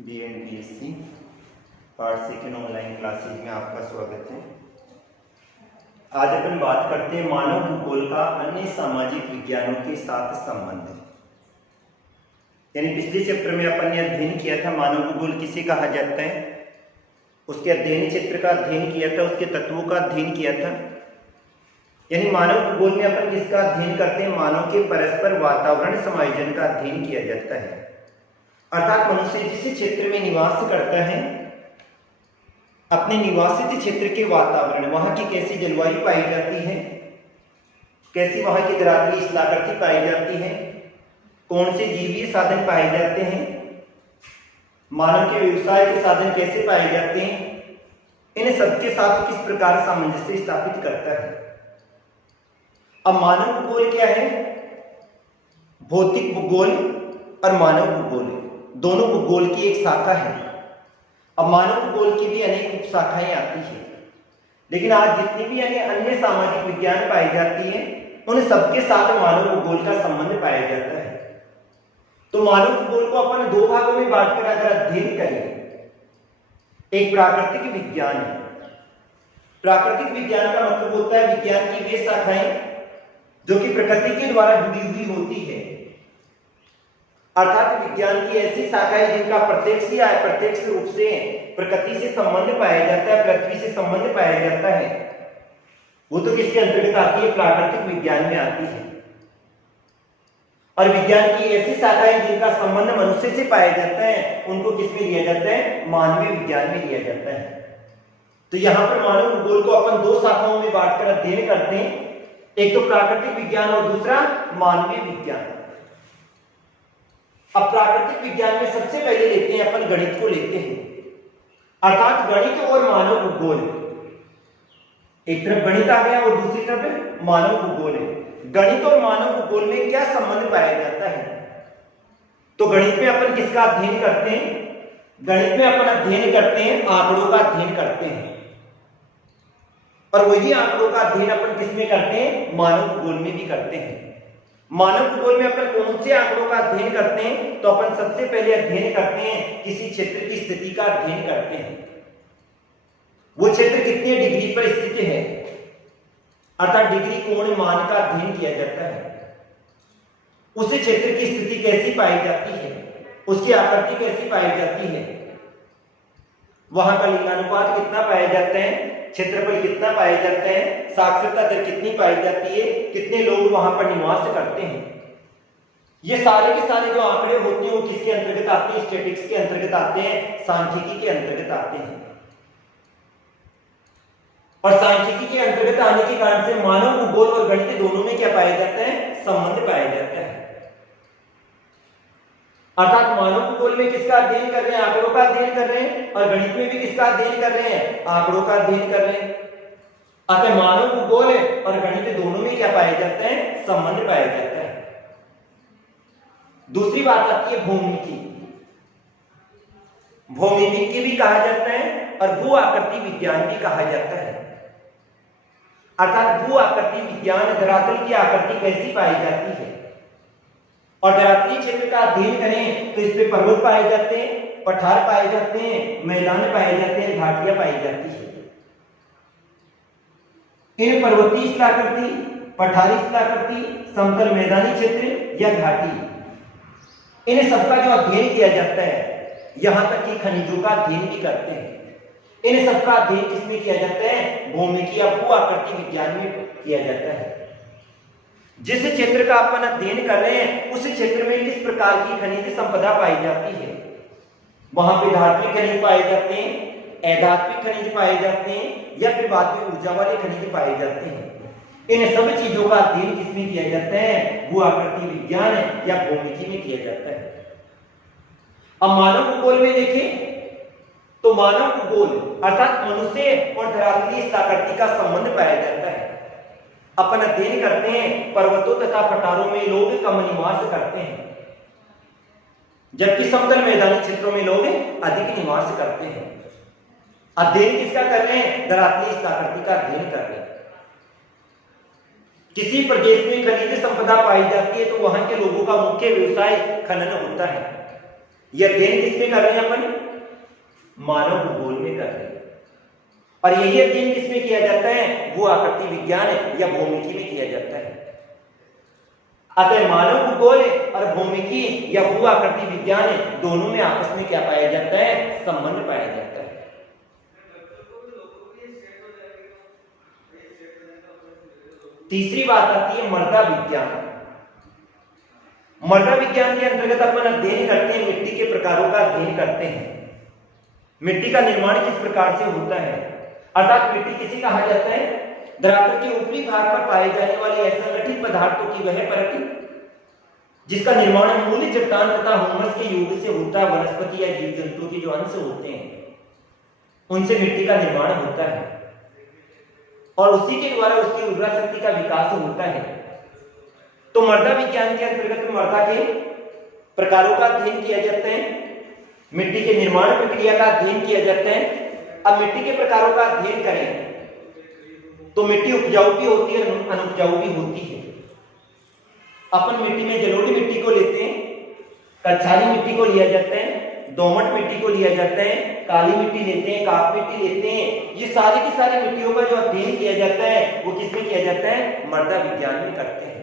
BNPSC part second online classes में आपका स्वागत है। आज अपन बात करते हैं मानव भूगोल का अन्य सामाजिक विज्ञानों के साथ संबंध। यानी पिछले चैप्टर में अपन ने अध्ययन किया था मानव भूगोल किसे कहा जाता है, उसके अध्ययन क्षेत्र का अध्ययन किया था, उसके तत्वों का अध्ययन किया था। यानी मानव भूगोल में अपन किसका अध्ययन करते हैं, मानव के परस्पर वातावरण समायोजन का अध्ययन किया जाता है। अर्थात मनुष्य जिस क्षेत्र में निवास करता है, अपने निवासित क्षेत्र के वातावरण, वहां की कैसी जलवायु पाई जाती है, कैसी वहां की धरातलीय स्थलाकृति पाई जाती है, कौन से जीवीय साधन पाए जाते हैं, मानव के व्यवसाय के साधन कैसे पाए जाते हैं, इन सबके साथ किस प्रकार सामंजस्य स्थापित करता है। अब मानव भूगोल क्या है, भौतिक भूगोल और मानव भूगोल दोनों भूगोल की एक शाखा है। अब मानव भूगोल की भी अनेक उप शाखाएं आती है, लेकिन आज जितनी भी अन्य सामाजिक विज्ञान पाई जाती है, उन सबके साथ मानव भूगोल का संबंध पाया जाता है। तो मानव भूगोल को अपन दो भागों में बांटकर अगर अध्ययन करें, एक प्राकृतिक विज्ञान है। प्राकृतिक विज्ञान का मतलब होता है विज्ञान की वे शाखाएं जो कि प्रकृति के द्वारा जुड़ी हुई होती है। अर्थात विज्ञान की ऐसी शाखाएं जिनका प्रत्यक्ष या अप्रत्यक्ष रूप से प्रकृति से संबंध पाया जाता है, पृथ्वी से संबंध पाया जाता है, वो तो किसके अंतर्गत आती है, प्राकृतिक विज्ञान में आती है। और विज्ञान की ऐसी शाखाएं जिनका संबंध मनुष्य से पाया जाता है, उनको किसमें लिया जाता है, मानवीय विज्ञान में लिया जाता है। तो यहां पर मानव भूगोल को अपन दो शाखाओं में बांटकर अध्ययन करते हैं, एक तो प्राकृतिक विज्ञान और दूसरा मानवीय विज्ञान। अब प्राकृतिक विज्ञान में सबसे पहले लेते हैं अपन गणित को लेते हैं। अर्थात गणित और मानव भूगोल, एक तरफ गणित आ गया और दूसरी तरफ मानव भूगोल है। गणित और मानव भूगोल में क्या संबंध पाया जाता है, तो गणित में अपन किसका अध्ययन करते हैं, गणित में अपन अध्ययन करते हैं आंकड़ों का अध्ययन करते हैं। और वही आंकड़ों का अध्ययन अपन किसमें करते हैं, मानव भूगोल में भी करते हैं। मानव भूगोल में अपन कौन से आंकड़ों का अध्ययन करते हैं, तो अपन सबसे पहले अध्ययन करते हैं किसी क्षेत्र की स्थिति का अध्ययन करते हैं। वो क्षेत्र कितने डिग्री पर स्थित है, अर्थात डिग्री कोण मान का अध्ययन किया जाता है। उस क्षेत्र की स्थिति कैसी पाई जाती है, उसकी आकृति कैसी पाई जाती है, वहां का लिंगानुपात कितना पाया जाता है, क्षेत्रफल कितना पाया जाता है, साक्षरता दर कितनी पाई जाती है, कितने लोग वहां पर निवास करते हैं। ये सारे के सारे जो आंकड़े होते हैं वो किसके अंतर्गत आते हैं, स्टैटिस्टिक्स के अंतर्गत आते हैं, सांख्यिकी के अंतर्गत आते हैं। और सांख्यिकी के अंतर्गत आने के कारण से मानव भूगोल और गणित दोनों में क्या पाया जाता है, संबंध पाया जाता है। अर्थात मानव भूगोल में किसका अध्ययन कर रहे हैं, आंकड़ों का अध्ययन कर रहे हैं, और गणित में भी किसका अध्ययन कर रहे हैं, आंकड़ों का अध्ययन कर रहे हैं। अतः मानव भूगोल और गणित दोनों में क्या पाया जाता है, संबंध पाया जाता है। दूसरी बात आती है भौमिकी। भौमिकी भी कहा जाता है और भू आकृति विज्ञान भी कहा जाता है। अर्थात भू आकृति विज्ञान धरातल की आकृति कैसी पाई जाती है, और धरातलीय क्षेत्र का अध्ययन करें तो इसमें पर्वत पाए जाते हैं, पठार पाए जाते हैं, मैदान पाए जाते हैं, घाटियां पाई जाती है। इन पर्वतीय स्थलाकृति, पठारी स्थलाकृति, समतल मैदानी क्षेत्र या घाटी, इन सबका जो अध्ययन किया जाता है, यहां तक कि खनिजों का अध्ययन भी करते हैं। इन सबका अध्ययन किसमें किया जाता है, भौमिकी या भू आकृति विज्ञान में किया जाता है। जिस क्षेत्र का अपन अध्ययन कर रहे हैं उस क्षेत्र में किस प्रकार की खनिज संपदा पाई जाती है, वहां पे धात्विक खनिज पाए जाते हैं, अधात्विक खनिज पाए जाते हैं, या फिर बाद में ऊर्जा वाले खनिज पाए जाते हैं। इन सब चीजों का अध्ययन किसमें किया जाता है, भू आकृति विज्ञान या भौमिकी में किया जाता है। अब मानव भूगोल में देखें तो मानव भूगोल अर्थात मनुष्य और धरातलीय स्थलाकृति का संबंध पाया जाता है। अपन अध्ययन करते हैं पर्वतों तथा पठारों में लोग कम निवास करते हैं, जबकि समतल मैदानी क्षेत्रों में लोग अधिक निवास करते हैं। अध्ययन किसका कर रहे हैं, धरातलीय स्थलाकृति का अध्ययन कर रहे हैं। किसी प्रदेश में खनिज संपदा पाई जाती है तो वहां के लोगों का मुख्य व्यवसाय खनन होता है। ये अध्ययन किसमें कर रहे हैं अपन? मानव भूगोल में कर रहे हैं। और यही अध्ययन किसमें किया जाता है? वो आकृति विज्ञान या भौमिकी में किया जाता है। अतः मानव भूगोल और भौमिकी या भू आकृति विज्ञान दोनों में आपस में क्या पाया जाता है? संबंध पाया जाता है। तीसरी बात आती है मृदा विज्ञान। मृदा विज्ञान के अंतर्गत अपन अध्ययन करते हैं, मिट्टी के प्रकारों का अध्ययन करते हैं। मिट्टी का निर्माण किस प्रकार से होता है, अर्थात मिट्टी किसे कहा जाता है? धरातल के ऊपरी भाग पर पाए जाने वाले असंगठित पदार्थों की वह परत जिसका निर्माण मूल चट्टान तथा हुमस के युग से होता है। वनस्पति या जीव जंतु के जो अंश होते हैं उनसे मिट्टी का निर्माण होता है और उसी के द्वारा उसकी उर्वरा शक्ति का विकास होता है। तो मृदा विज्ञान के अंतर्गत मृदा के प्रकारों का अध्ययन किया जाता है, मिट्टी के निर्माण प्रक्रिया का अध्ययन किया जाता है। अब मिट्टी के प्रकारों का अध्ययन करें तो मिट्टी उपजाऊ भी होती है, अनुपजाऊ भी होती है। अपन मिट्टी में जलोढ़ी मिट्टी को लेते हैं, कछारी मिट्टी को लिया जाता है, दोमट मिट्टी को लिया जाता है, काली मिट्टी लेते हैं, काप मिट्टी लेते हैं। ये सारी की सारी मिट्टियों का जो अध्ययन किया जाता है वो किसमें किया जाता है? मृदा विज्ञान में करते हैं।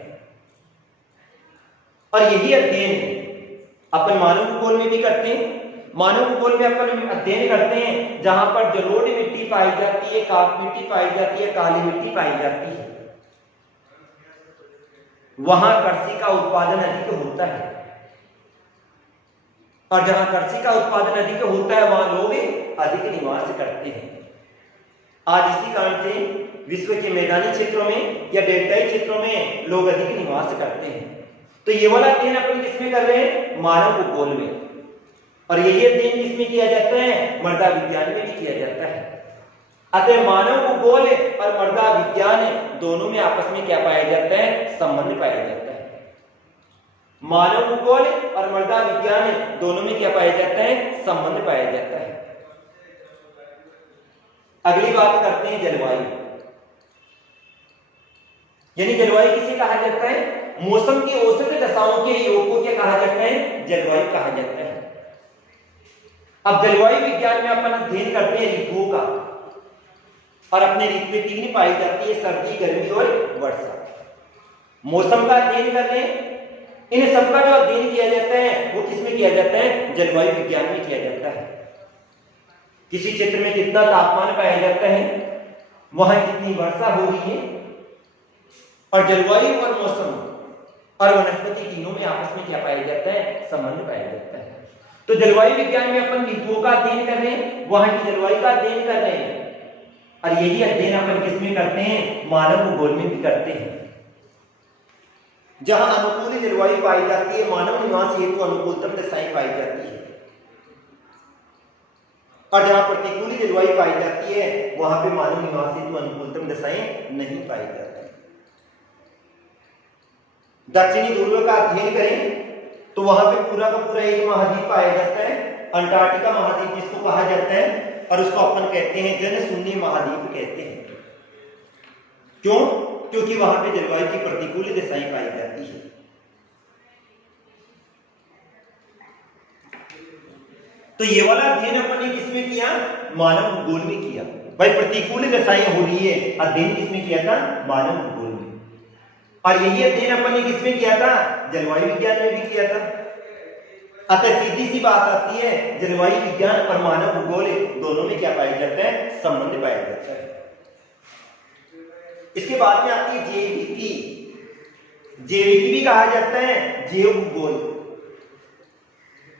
और यही अध्ययन अपन मानव भूगोल में भी करते हैं। मानव भूगोल में अपन अध्ययन करते हैं जहां पर जलोढ़ मिट्टी पाई जाती है, काप मिट्टी पाई जाती है, काली मिट्टी पाई जाती है, वहां कृषि का उत्पादन अधिक होता है। और जहां कृषि का उत्पादन अधिक होता है वहां लोग अधिक निवास करते हैं। आज इसी कारण से विश्व के मैदानी क्षेत्रों में या डेल्टाई क्षेत्रों में लोग अधिक निवास करते हैं। तो ये वाला अध्ययन अपन किसमें कर रहे हैं? मानव भूगोल में। और यही अध्ययन किसमें किया जाता है? मृदा विज्ञान में भी किया जाता है। अतः मानव भूगोल और मृदा विज्ञान दोनों में आपस में क्या पाया जाता है? संबंध पाया जाता है। मानव भूगोल और मृदा विज्ञान दोनों में क्या पाया जाता है? संबंध पाया जाता है। अगली बात करते हैं जलवायु। यानी जलवायु किसे कहा जाता है? मौसम की औसत दशाओं के योग को क्या कहा जाता है? जलवायु कहा जाता है। अब जलवायु विज्ञान में अपन अध्ययन करते हैं ऋतुओं का, और अपने ऋतुएं तीन पाई जाती है, सर्दी, गर्मी और वर्षा। मौसम का अध्ययन कर रहे हैं। इन सबका जो अध्ययन किया जाता है वो किसमें किया जाता है? जलवायु विज्ञान में किया जाता है। किसी क्षेत्र में कितना तापमान पाया जाता है, वहां कितनी वर्षा हो रही है, और जलवायु और मौसम और वनस्पति तीनों में आपस में क्या पाया जाता है? संबंध पाया जाता है। तो जलवायु विज्ञान में अपन ऋतुओं का अध्ययन कर रहे हैं, वहां की जलवायु का अध्ययन कर रहे हैं। और यही अध्ययन अपन किसमें करते हैं? मानव भूगोल में भी करते हैं। जहां अनुकूल जलवायु पाई जाती है, मानव निवास हेतु अनुकूलतम दशाएं पाई जाती है, और जहां प्रतिकूल जलवायु पाई जाती है वहां पे मानव निवास हेतु अनुकूलतम दशाएं नहीं पाई जाती। दक्षिणी ध्रुव का अध्ययन करें तो वहां पे पूरा का पूरा एक महाद्वीप पाया जाता है, अंटार्कटिका महाद्वीप जिसको कहा जाता है, और उसको अपन कहते हैं जनशून्य महाद्वीप कहते हैं। क्यों? क्योंकि वहां पे जलवायु की प्रतिकूल दशाएं पाई जाती है। तो ये वाला अध्ययन अपन ने किसमें किया? मानव भूगोल में किया। भाई प्रतिकूल दशाएं हो रही है, अध्ययन किसमें किया था? मानव भूगोल में। और यही अध्ययन अपन ने किसमें किया था? जलवायु विज्ञान में भी किया था। अतः सीधी सी बात आती है, जलवायु विज्ञान और मानव भूगोल दोनों में क्या पाया जाता है? संबंध पाया जाता है। इसके बाद में आती है जैविकी। जैविकी भी कहा जाता है जैव भूगोल।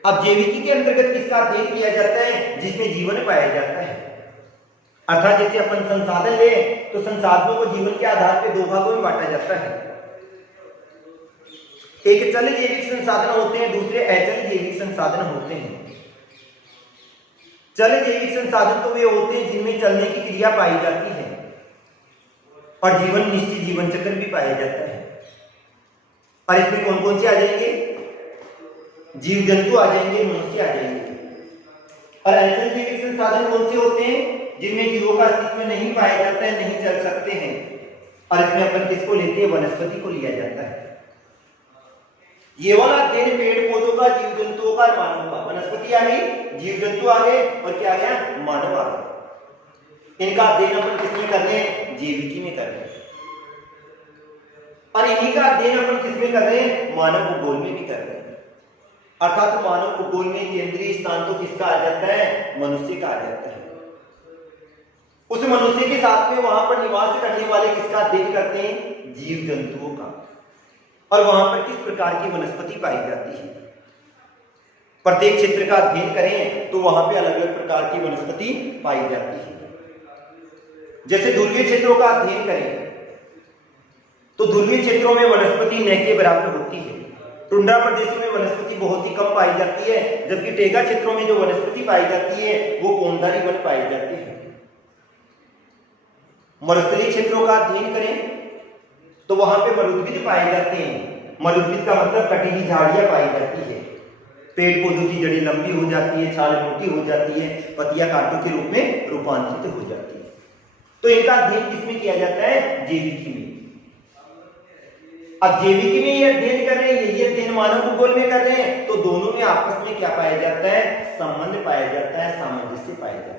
अब जैविकी के अंतर्गत किसका अध्ययन किया जाता है? जिसमें जीवन पाया जाता है। अर्थात जैसे अपन संसाधन ले तो संसाधनों को जीवन के आधार पर दो भागों में बांटा जाता है। एक चल जैविक संसाधन होते हैं, दूसरे अचल जैविक संसाधन होते हैं। चल जैविक संसाधन तो वे होते हैं जिनमें चलने की क्रिया पाई जाती है और जीवन निश्चित जीवन चक्र भी पाया जाता है। और इसमें कौन कौन से आ जाएंगे? जीव जंतु आ जाएंगे, मनुष्य आ जाएंगे। और अचल जैविक संसाधन कौन से होते हैं? जिनमें जीवों का अस्तित्व नहीं पाया जाता है, नहीं चल सकते हैं। और इसमें अपन किसको लेते हैं? वनस्पति को लिया जाता है। ये वाला अध्ययन पेड़ पौधों का, जीव जंतुओं का, मानव का। वनस्पति आ गई, जीव जंतु आ गए और क्या आ गया, मानव आ गया। इनका अध्ययन अपन किसमें कर रहे हैं, जैविकी में कर रहे हैं। और इन्हीं का अध्ययन अपन किसमें कर रहे हैं, मानव भूगोल में भी कर रहे हैं। अर्थात मानव भूगोल में केंद्रीय स्थान तो किसका आ जाता है, मनुष्य का आ जाता है। उस मनुष्य के साथ में वहां पर निवास करने वाले किसका अध्ययन करते हैं, जीव जंतुओं का। और वहां पर किस प्रकार की वनस्पति पाई जाती है, प्रत्येक क्षेत्र का अध्ययन करें तो वहां पे अलग अलग प्रकार की वनस्पति पाई जाती है। जैसे ध्रुवीय क्षेत्रों का अध्ययन करें तो ध्रुवीय क्षेत्रों में वनस्पति न के बराबर होती है। टुंड्रा प्रदेशों में वनस्पति बहुत ही कम पाई जाती है, जबकि टेगा क्षेत्रों में जो वनस्पति पाई जाती है वो कोनदारी वन पाई जाती है। मरुस्थलीय क्षेत्रों का अध्ययन करें तो वहां पे मरुद्भिद पाए जाते हैं। मरुद्भिद का मतलब कटीली झाड़ियां पाई जाती है। पेड़ पौधों की जड़ी लंबी हो जाती है, छाल मोटी हो जाती है, पत्तियां कांटों के रूप में रूपांतरित हो जाती है। तो इनका अध्ययन किसमें किया जाता है, जैविकी में। अब जैविकी में ये अध्ययन कर रहे हैं, यही अध्ययन मानव भूगोल में कर रहे हैं, तो दोनों में आपस में क्या पाया जाता है, संबंध पाया जाता है, सामंजस्य पाया जाता है।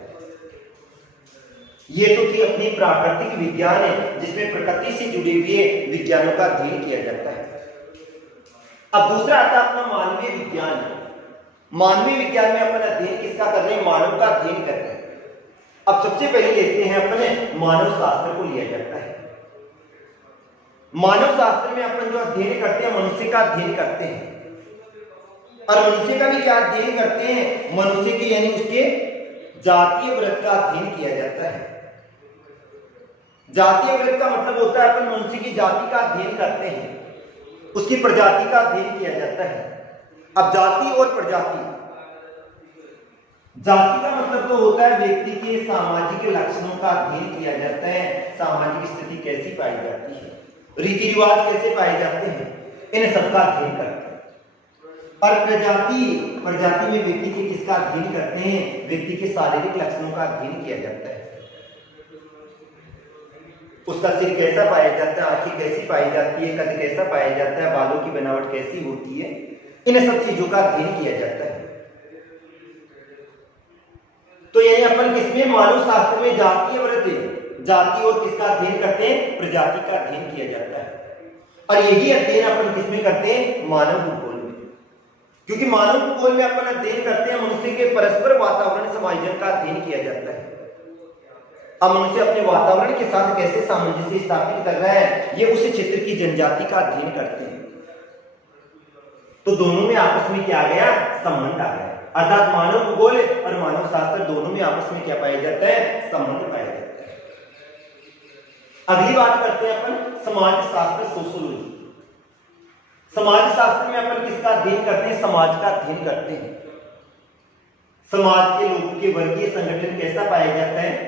ये तो थी अपनी प्राकृतिक विज्ञान है, जिसमें प्रकृति से जुड़े हुए विज्ञानों का अध्ययन किया जाता है। अब दूसरा आता है अपना मानवीय विज्ञान। मानवीय विज्ञान में अपन अध्ययन किसका कर रहे हैं, मानव का अध्ययन कर रहे हैं। अब सबसे पहले लेते हैं अपने मानव शास्त्र को लिया जाता है। मानव शास्त्र में अपन जो अध्ययन करते हैं, मनुष्य का अध्ययन करते हैं। और मनुष्य का भी क्या अध्ययन करते हैं, मनुष्य के यानी उसके जातीय वृत्त का अध्ययन किया जाता है। जातीय वृत्त का मतलब होता है अपन मनुष्य की जाति का अध्ययन करते हैं, उसकी प्रजाति का अध्ययन किया जाता है। अब जाति और प्रजाति, जाति का मतलब तो होता है व्यक्ति के सामाजिक लक्षणों का अध्ययन किया जाता है। सामाजिक स्थिति कैसी पाई जाती है, रीति रिवाज कैसे पाए जाते हैं, इन सबका अध्ययन करते हैं। और प्रजाति में व्यक्ति के किसका अध्ययन करते हैं, व्यक्ति के शारीरिक लक्षणों का अध्ययन किया जाता है। उसका सिर कैसा पाया जाता है, आंखें कैसी पाई जाती है, कद कैसा पाया जाता है, बालों की बनावट कैसी होती है, इन सब चीजों का अध्ययन किया जाता है। तो यानी अपन किसमें, मानव शास्त्र में जातीय वृत्त, जाति और किसका अध्ययन करते हैं, प्रजाति का अध्ययन किया जाता है। और यही अध्ययन अपन किसमें करते हैं, मानव भूगोल में। क्योंकि मानव भूगोल में अपन अध्ययन करते हैं मनुष्य के परस्पर वातावरण समायोजन का अध्ययन किया जाता है। अब मनुष्य अपने वातावरण के साथ कैसे सामंजस्य स्थापित कर रहा है, ये उस क्षेत्र की जनजाति का अध्ययन करते हैं। तो दोनों में आपस में क्या आ गया, संबंध आ गया। अर्थात मानव भूगोल और मानव शास्त्र दोनों में आपस में क्या पाया जाता है, संबंध पाया जाता है। अगली बात करते हैं अपन समाज शास्त्र, सोशियोलॉजी। समाज शास्त्र में अपन किसका अध्ययन करते हैं, समाज का अध्ययन करते हैं। समाज के लोगों के वर्गीय संगठन कैसा पाया जाता है,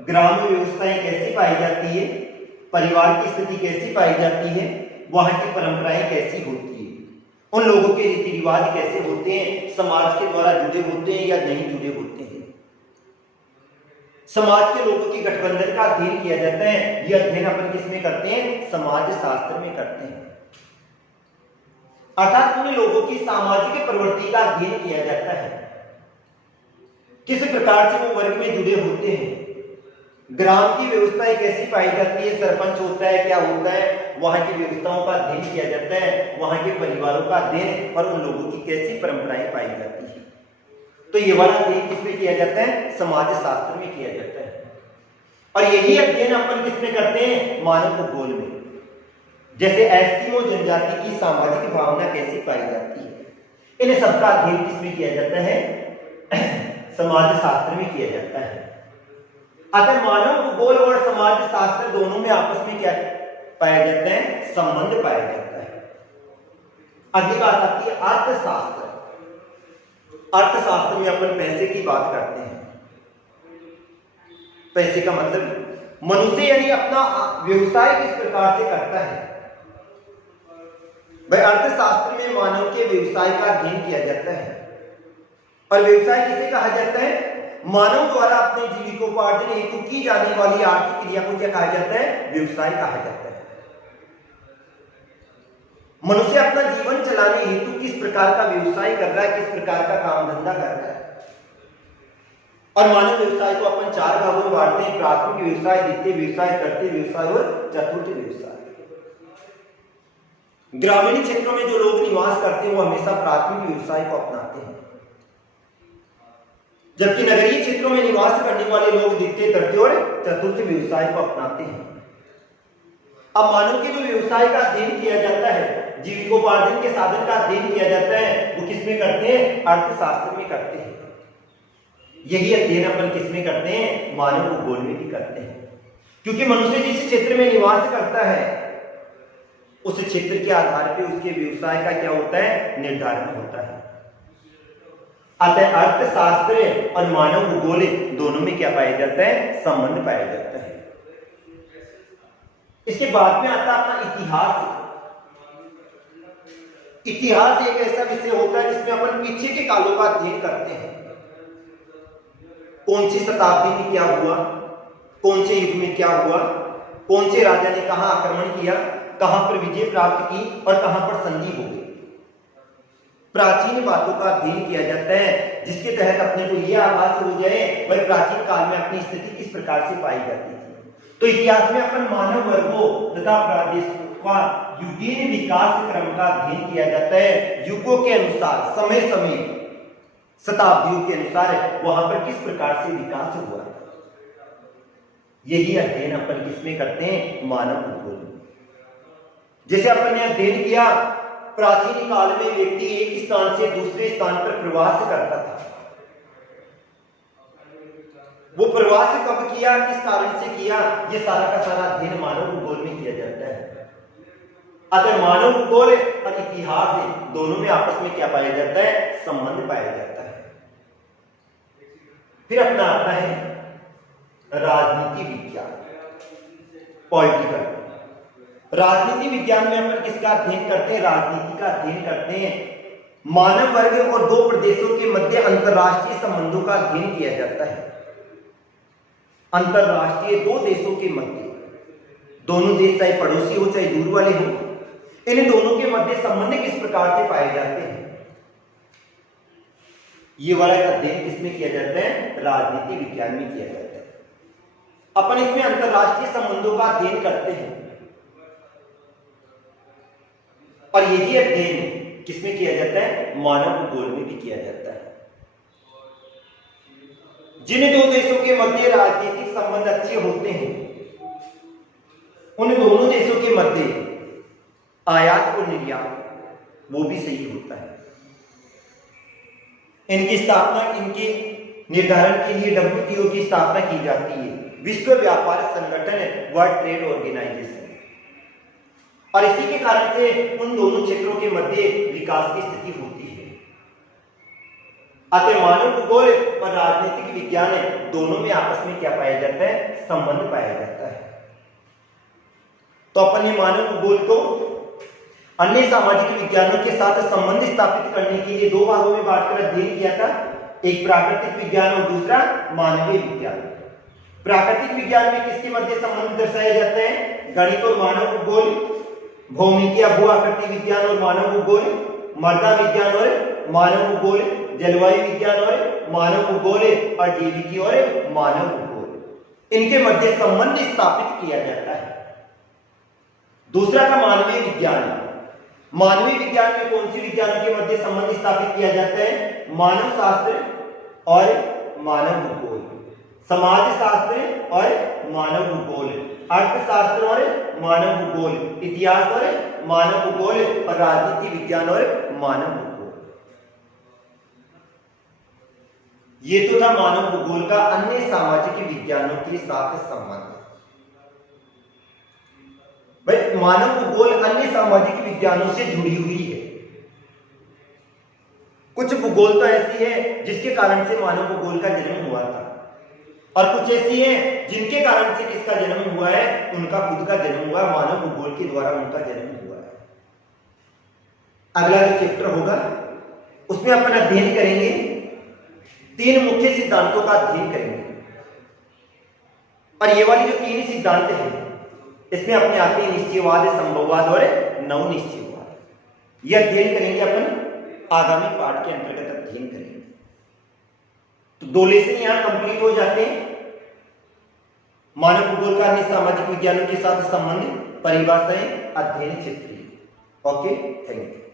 ग्राम्य व्यवस्थाएं कैसी पाई जाती है, परिवार की स्थिति कैसी पाई जाती है, वहां की परंपराएं कैसी होती है, उन लोगों के रीति रिवाज कैसे होते हैं, समाज के द्वारा जुड़े होते हैं या नहीं जुड़े होते हैं। समाज के लोगों के गठबंधन का अध्ययन किया जाता है। यह अध्ययन अपन किसमें करते हैं, समाज शास्त्र में करते हैं। अर्थात उन लोगों की सामाजिक प्रवृत्ति का अध्ययन किया जाता है, किस प्रकार से वो वर्ग में जुड़े होते हैं, ग्राम की व्यवस्थाएं कैसी पाई जाती है, सरपंच होता है, क्या होता है, वहां की व्यवस्थाओं का अध्ययन किया जाता है, वहां के परिवारों का अध्ययन और उन लोगों की कैसी परंपराएं पाई जाती है। तो ये वाला अध्ययन किसमें किया जाता है, समाज शास्त्र में किया जाता है। और यही अध्ययन अपन किसमें करते हैं, मानव भूगोल में। जैसे एस्किमो जनजाति की सामाजिक भावना कैसी पाई जाती है, इन सबका अध्ययन किसमें किया जाता है, समाज शास्त्र में किया जाता है। अतः मानव भूगोल और समाज शास्त्र दोनों में आपस में क्या पाया जाता है, संबंध पाया जाता है। अगली बात आती है अर्थशास्त्र। अर्थशास्त्र में अपन पैसे की बात करते हैं। पैसे का मतलब मनुष्य यानी अपना व्यवसाय किस प्रकार से करता है। भाई अर्थशास्त्र में मानव के व्यवसाय का अध्ययन किया जाता है। और व्यवसाय किसे कहा जाता है, मानव द्वारा अपने जीविकोपार्जन हेतु की जाने वाली आर्थिक क्रिया को क्या कहा जाता है, व्यवसाय कहा जाता है। मनुष्य अपना जीवन चलाने हेतु किस प्रकार का व्यवसाय कर रहा है, किस प्रकार का काम धंधा कर रहा है। और मानव व्यवसाय को अपन 4 भागों में बांटते हैं, प्राथमिक व्यवसाय, द्वितीय व्यवसाय, तृतीय व्यवसाय और चतुर्थ व्यवसाय। ग्रामीण क्षेत्रों में जो लोग निवास करते हैं वो हमेशा प्राथमिक व्यवसाय को अपनाते हैं, जबकि नगरीय क्षेत्रों में निवास करने वाले लोग द्वितीय, तृतीय और चतुर्थ व्यवसाय को अपनाते हैं। अब मानव के जो व्यवसाय का अध्ययन किया जाता है, जीविकोपार्जन के साधन का अध्ययन किया जाता है, वो किसमें करते हैं? अर्थशास्त्र में करते हैं। यही अध्ययन अपन किसमें करते हैं? मानव भूगोल में भी करते हैं, क्योंकि मनुष्य जिस क्षेत्र में निवास करता है उस क्षेत्र के आधार पर उसके व्यवसाय का क्या होता है? निर्धारण होता है। अतः अर्थशास्त्र और मानव भूगोल दोनों में क्या पाया जाता है? संबंध पाया जाता है। इसके बाद में आता है अपना इतिहास। इतिहास एक ऐसा विषय होता है जिसमें अपन पीछे के कालों का अध्ययन करते हैं। कौन सी शताब्दी में क्या हुआ, कौन से युग में क्या हुआ, कौन से राजा ने कहां आक्रमण किया, कहां पर विजय प्राप्त की और कहां पर संधि हो गई। प्राचीन बातों का अध्ययन किया जाता है, जिसके तहत अपने को यह आभास हो जाए वह प्राचीन काल में अपनी स्थिति किस प्रकार से पाई जाती थी। तो इतिहास में अपन मानव वर्गों तथा प्रादेशिक का युगीन विकास क्रम का अध्ययन किया जाता है। युगों के अनुसार, समय समय, शताब्दियों के अनुसार वहां पर किस प्रकार से विकास हुआ। यही अध्ययन अपन किसमें करते हैं? मानव भूगोल में। जैसे अपन ने अध्ययन किया, प्राचीन काल में व्यक्ति एक स्थान से दूसरे स्थान पर प्रवास करता था। वो प्रवास कब किया, किस कारण से किया, ये सारा का सारा अध्ययन मानव भूगोल में किया जाता है। अगर मानव भूगोल और इतिहास दोनों में आपस में क्या पाया जाता है? संबंध पाया जाता है। फिर अपना आता है राजनीति विज्ञान, पॉलिटिकल। राजनीति विज्ञान में अपन किसका अध्ययन करते हैं? राजनीति का अध्ययन करते हैं। मानव वर्ग और 2 प्रदेशों के मध्य अंतरराष्ट्रीय संबंधों का अध्ययन किया जाता है। अंतरराष्ट्रीय 2 देशों के मध्य, दोनों देश चाहे पड़ोसी हो चाहे दूर वाले हो, इन दोनों के मध्य संबंध किस प्रकार से पाए जाते हैं, ये वाला अध्ययन किसमें किया जाता है? राजनीति विज्ञान में किया जाता है। अपन इसमें अंतरराष्ट्रीय संबंधों का अध्ययन करते हैं और यही अध्ययन किसमें किया जाता है? मानव भूगोल में भी किया जाता है। जिन 2 देशों के मध्य राजनीतिक संबंध अच्छे होते हैं, उन दोनों देशों के मध्य आयात और निर्यात वो भी सही होता है। इनकी स्थापना, इनके निर्धारण के लिए WTO की स्थापना की जाती है, विश्व व्यापार संगठन, वर्ल्ड ट्रेड ऑर्गेनाइजेशन। और इसी के कारण से उन दोनों क्षेत्रों के मध्य विकास की स्थिति होती है। अतः मानव भूगोल और राजनीतिक विज्ञान दोनों में आपस में क्या पाया जाता है? संबंध पाया जाता है। तो अपन ने मानव भूगोल को अन्य सामाजिक विज्ञानों के साथ संबंध स्थापित करने के लिए 2 भागों में बांटकर अध्ययन किया था, एक प्राकृतिक विज्ञान और दूसरा मानवीय विज्ञान। प्राकृतिक विज्ञान में किसके मध्य संबंध दर्शाया जाता है? गणित और मानव भूगोल, भौमिकी या भू आकृति विज्ञान और मानव भूगोल, मृदा विज्ञान और मानव भूगोल, जलवायु विज्ञान और मानव भूगोल और जैविकी और मानव भूगोल। इनके मध्य संबंध स्थापित किया जाता है। दूसरा था मानवीय विज्ञान। मानवीय विज्ञान में कौन सी विज्ञानों के मध्य संबंध स्थापित किया जाता है? मानव शास्त्र और मानव भूगोल, समाज शास्त्र और मानव भूगोल, अर्थशास्त्र और मानव भूगोल, इतिहास और मानव भूगोल और राजनीति विज्ञान और मानव भूगोल। ये तो था मानव भूगोल का अन्य सामाजिक विज्ञानों के साथ संबंध। भाई मानव भूगोल अन्य सामाजिक विज्ञानों से जुड़ी हुई है। कुछ भूगोल तो ऐसी है जिसके कारण से मानव भूगोल का जन्म हुआ था, और कुछ ऐसी है जिनके कारण से किसका जन्म हुआ है? उनका खुद का जन्म हुआ, मानव भूगोल के द्वारा उनका जन्म हुआ है। अगला जो चैप्टर होगा उसमें अपन अध्ययन करेंगे, 3 मुख्य सिद्धांतों का अध्ययन करेंगे। और ये वाली जो 3 सिद्धांत हैं इसमें अपने आते हैं निश्चयवाद, संभववाद और नव निश्चयवाद। यह अध्ययन करेंगे अपन आगामी पाठ के अंतर्गत अध्ययन करेंगे। तो 2 लेसन यहां कंप्लीट हो जाते हैं। मानव भूगोल का अन्य सामाजिक विज्ञानों के साथ संबंधित परिभाषाएं, अध्ययन क्षेत्र। Okay, thank you.